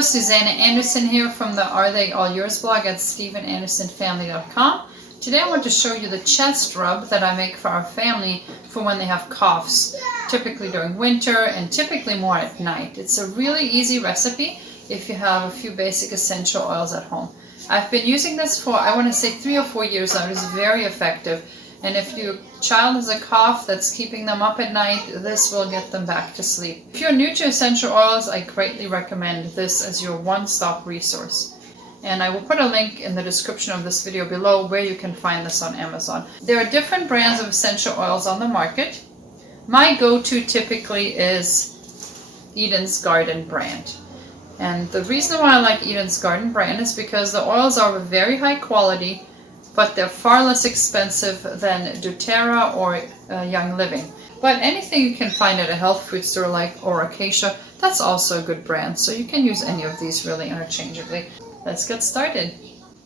Hello, Susanna Anderson here from the Are They All Yours blog at StephenAndersonFamily.com. Today I want to show you the chest rub that I make for our family for when they have coughs, typically during winter and typically more at night. It's a really easy recipe if you have a few basic essential oils at home. I've been using this for, I want to say 3 or 4 years now. It is very effective. And if your child has a cough that's keeping them up at night, this will get them back to sleep. If you're new to essential oils, I greatly recommend this as your one-stop resource. And I will put a link in the description of this video below where you can find this on Amazon. There are different brands of essential oils on the market. My go-to typically is Eden's Garden brand. And the reason why I like Eden's Garden brand is because the oils are of very high quality, but they're far less expensive than doTERRA or Young Living. But anything you can find at a health food store like or Acacia, that's also a good brand. So you can use any of these really interchangeably. Let's get started.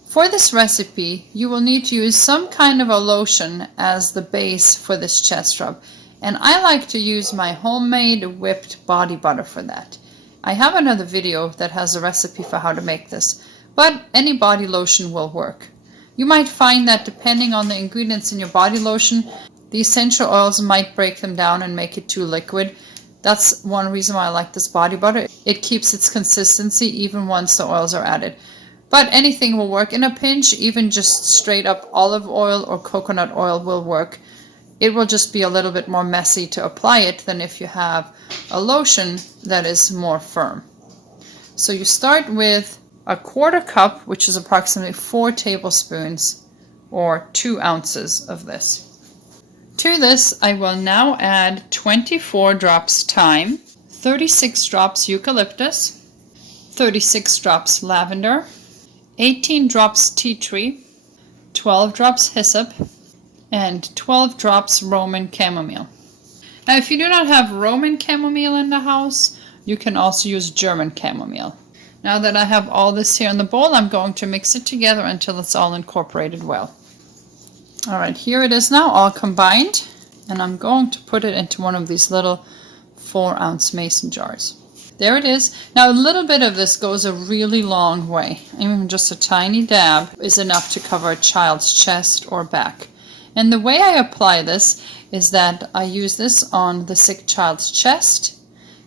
For this recipe, you will need to use some kind of a lotion as the base for this chest rub. And I like to use my homemade whipped body butter for that. I have another video that has a recipe for how to make this, but any body lotion will work. You might find that depending on the ingredients in your body lotion, the essential oils might break them down and make it too liquid. That's one reason why I like this body butter. It keeps its consistency even once the oils are added. But anything will work in a pinch, even just straight up olive oil or coconut oil will work. It will just be a little bit more messy to apply it than if you have a lotion that is more firm. So you start with a 1/4 cup, which is approximately 4 tablespoons or 2 ounces of this. To this, I will now add 24 drops thyme, 36 drops eucalyptus, 36 drops lavender, 18 drops tea tree, 12 drops hyssop, and 12 drops Roman chamomile. Now, if you do not have Roman chamomile in the house, you can also use German chamomile. Now that I have all this here in the bowl, I'm going to mix it together until it's all incorporated well. All right, here it is now, all combined, and I'm going to put it into one of these little 4-ounce mason jars. There it is. Now a little bit of this goes a really long way. Even just a tiny dab is enough to cover a child's chest or back. And the way I apply this is that I use this on the sick child's chest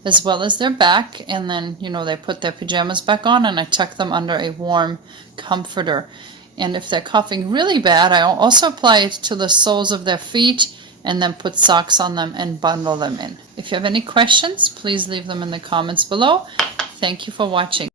as well as their back, and then, you know, they put their pajamas back on and I tuck them under a warm comforter. And if they're coughing really bad, I also apply it to the soles of their feet and then put socks on them and bundle them in. If you have any questions, please leave them in the comments below. Thank you for watching.